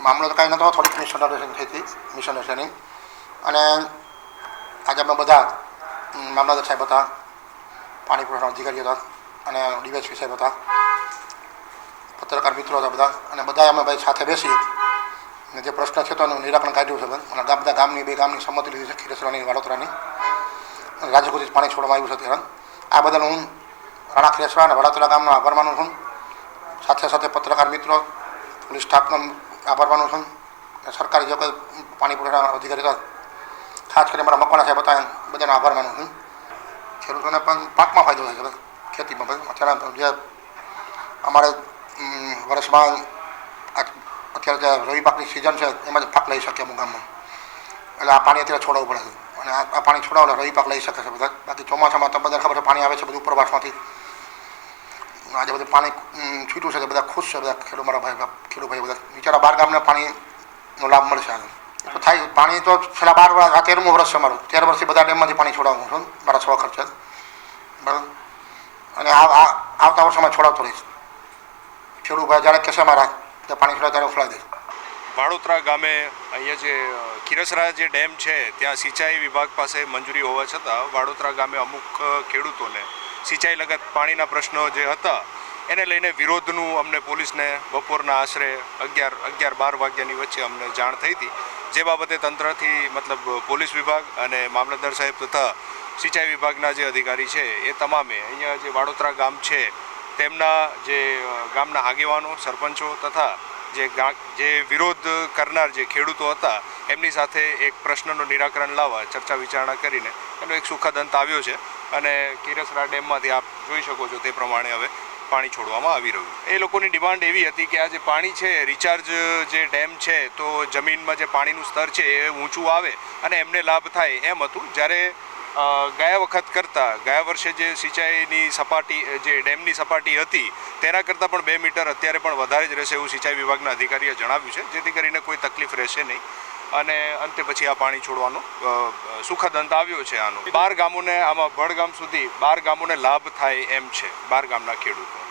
મામલો તો કાંઈ નહોતો થોડીક મિસઅન્ડરસ્ટેન્ડિંગ થઈ હતી મિસઅન્ડરસ્ટેન્ડિંગ અને આજે અમે બધા મામલતદાર સાહેબ હતા પાણી પુરવઠાના અધિકારીઓ હતા, અને ડીવાયસપી સાહેબ હતા, પત્રકાર મિત્રો હતા બધા, અને બધા અમે ભાઈ સાથે બેસી અને જે પ્રશ્ન છે તો એનું નિરાકરણ કાઢ્યું છે અને બધા ગામની, બે ગામની સંમતિ લીધી છે ખીરેસરાની વાડોતરાની અને રાજકોટથી પાણી છોડવામાં આવ્યું છે ત્યારે આ બદલ હું રાણા ખીરેસરા અને વડાતરા ગામનો આભાર માનું છું. સાથે સાથે પત્રકાર મિત્રો, પોલીસ સ્ટાફનો આભાર છું. સરકારી જે કોઈ પાણી પુરવઠા અધિકારી ખાસ કરીને મારા મકવાના સાહેબ હતા બધાનો આભાર માનું છું. ખેડૂતોને પણ પાકમાં ફાયદો થાય છે. ખેતીમાં અત્યારે જે અમારે વર્ષમાં અત્યારે જે રવિ પાકની સિઝન છે, એમાં જ પાક લઈ શકીએ અમુક ગામમાં. એટલે આ પાણી અત્યારે છોડાવવું પડે છે. અને આ પાણી છોડાવો રવિ પાક લઈ શકે છે બધા. બાકી ચોમાસામાં તો બધા ખબર છે, પાણી આવે છે બધું ઉપરવાસમાંથી. આજે બધું પાણી છૂટ્યું છે, બધા ખુશ છે, બધા ખેડૂત મારા ભાઈ, ખેડૂત ભાઈ બધા. બિચારા બાર ગામને પાણીનો લાભ મળશે આજે થાય, પાણી તો છેલ્લા બાર વર્ષ, આ તેરમું વર્ષ છે મારું. તેર વર્ષથી બધા ડેમમાંથી પાણી છોડાવું છું, મારા સ્વ ખર્ચે. બરાબર? અને આ આવતા વર્ષોમાં છોડાવતો રહીશ. ખેડૂત ભાઈ જ્યારે કહેશે મારા ત્યાં પાણી છોડાય, ત્યારે હું દઈશ વાડોદરા ગામે અહીંયા જે કિરસરા જે ડેમ છે, ત્યાં સિંચાઈ વિભાગ પાસે મંજૂરી હોવા છતાં વાડોદરા ગામે અમુક ખેડૂતોને સિંચાઈ લગત પાણીના પ્રશ્નો જે હતા, એને લઈને વિરોધનું અમને પોલીસને બપોરના આશરે અગિયાર અગિયાર બાર વાગ્યાની વચ્ચે અમને જાણ થઈ હતી. જે બાબતે તંત્રથી મતલબ પોલીસ વિભાગ અને મામલતદાર સાહેબ તથા સિંચાઈ વિભાગના જે અધિકારી છે, એ તમામે અહીંયા જે વાડોદરા ગામ છે, તેમના જે ગામના આગેવાનો, સરપંચો તથા જે જે વિરોધ કરનાર જે ખેડૂતો હતા, એમની સાથે એક પ્રશ્નનું નિરાકરણ લાવવા ચર્ચા વિચારણા કરીને એનો એક સુખદ અંત આવ્યો છે. અને કિરસરા ડેમમાંથી આપ જોઈ શકો છો તે પ્રમાણે હવે પાણી છોડવામાં આવી રહ્યું એ લોકોની ડિમાન્ડ એવી હતી કે આ જે પાણી છે, રિચાર્જ જે ડેમ છે, તો જમીનમાં જે પાણીનું સ્તર છે એ ઊંચું આવે અને એમને લાભ થાય એમ હતું. જ્યારે ગયા વખત કરતાં, ગયા વર્ષે જે સિંચાઈની સપાટી, જે ડેમની સપાટી હતી, તેના કરતાં પણ બે મીટર અત્યારે પણ વધારે જ રહેશે એવું સિંચાઈ વિભાગના અધિકારીએ જણાવ્યું છે. જેથી કરીને કોઈ તકલીફ રહેશે નહીં. અને અંતે પછી આ પાણી છોડવાનો સુખદ અંત આવ્યો છે આનો. બાર ગામોને, આમાં વડગામ સુધી બાર ગામોને લાભ થાય એમ છે, બાર ગામના ખેડૂતોને.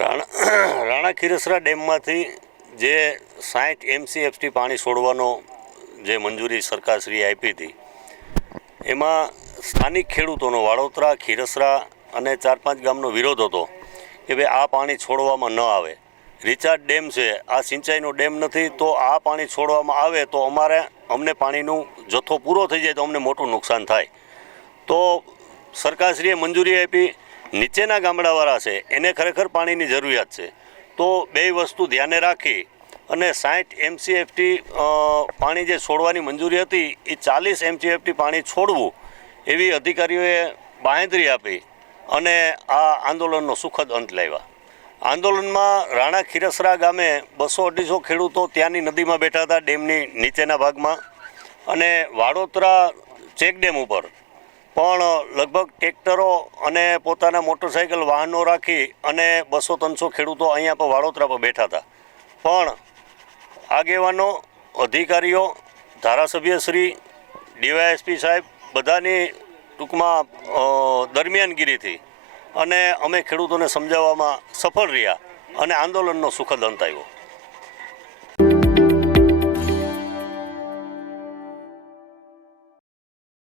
રાણા રાણા ખીરસરા ડેમમાંથી જે સાઠ એમસીએફટી પાણી છોડવાનો જે મંજૂરી સરકારશ્રીએ આપી હતી, એમાં સ્થાનિક ખેડૂતોનો વાડોતરા, ખીરસરા અને ચાર પાંચ ગામનો વિરોધ હતો કે ભાઈ આ પાણી છોડવામાં ન આવે. રિચાર્જ ડેમ છે, આ સિંચાઈનો ડેમ નથી, તો આ પાણી છોડવામાં આવે તો અમારે, અમને પાણીનું જથ્થો પૂરો થઈ જાય તો અમને મોટું નુકસાન થાય. તો સરકારશ્રીએ મંજૂરી આપી, નીચેના ગામડાવાળા છે, એને ખરેખર પાણીની જરૂરિયાત છે. તો બે વસ્તુ ધ્યાને રાખી અને સાઠ એમસીએફટી પાણી જે છોડવાની મંજૂરી હતી, એ ચાલીસ એમસીએફટી પાણી છોડવું એવી અધિકારીઓએ બાંહેધરી આપી અને આ આંદોલનનો સુખદ અંત લાવ્યા. આંદોલનમાં રાણા ખીરસરા ગામે બસો અઢીસો ખેડૂતો ત્યાંની નદીમાં બેઠા હતા, ડેમની નીચેના ભાગમાં. અને વાડોતરા ચેકડેમ ઉપર પણ લગભગ ટ્રેક્ટરો અને પોતાના મોટરસાઇકલ વાહનો રાખી અને બસો ત્રણસો ખેડૂતો અહીંયા પર વાડોતરા પર બેઠા હતા. પણ આગેવાનો, અધિકારીઓ ધારાસભ્યશ્રી ડીવાયએસપી સાહેબ બધાની ટૂંકમાં દરમિયાનગીરીથી અને અમે ખેડૂતોને સમજાવવામાં સફળ રહ્યા અને આંદોલનનો સુખદ અંત આવ્યો.